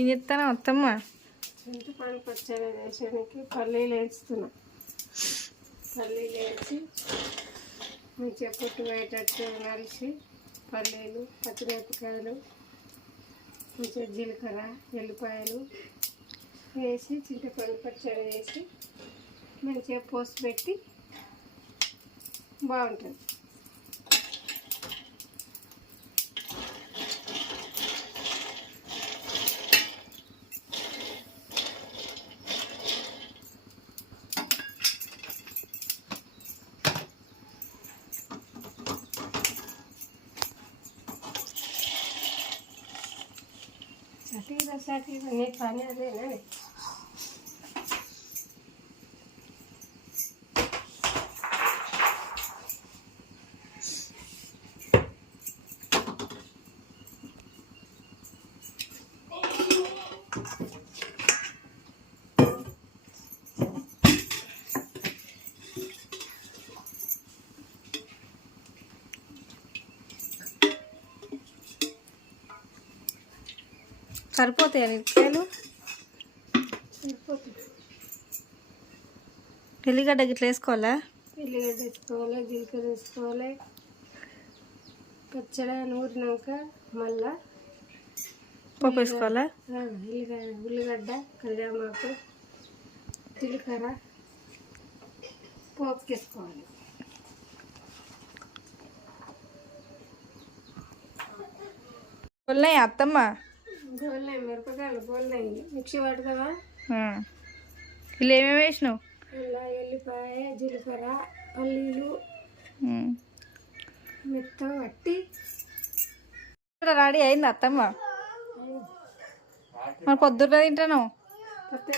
ఏం చెప్తాను అత్తమ్మ? చింతపండు పచ్చడి వేసడానికి పల్లీలు వేస్తున్నా. పల్లీలు వేసి మంచిగా పొట్టు పోయేటట్టు నలిసి పల్లీలు, పచ్చిమిరపకాయలు, కొంచెం జీలకర్ర, ఎల్లిపాయలు వేసి చింతపండు పచ్చడి వేసి మంచిగా పోసి పెట్టి బాగుంటుంది. సటీరా నీ పని అదేనా? సరిపోతాయి మిరపకాయలు? సరిపోతుంది. ఎల్లిగడ్డ గిట్ల వేసుకోవాలా? ఎల్లిగడ్డ వేసుకోవాలి, జీలకర్ర వేసుకోవాలి. పచ్చడి నూరినాక మళ్ళా పప్పు వేసుకోవాలా? ఉల్లిగడ్డ, కళ్యామాకు, జీలకర్ర పోపుకి వేసుకోవాలి. గోల్నాయి అత్తమ్మ? గోల్నాయి, మిరపకాయలు గోల్నాయి. మిక్సీ పడతావా? ఇలా ఏమేమి వేసినావు? ఇలా ఎల్లిపాయ, జీలకర్ర, పల్లీలు మెత్తగా పట్టి రెడీ అయింది అత్తమ్మ. మరి పొద్దున్న తింటాను. పత్తి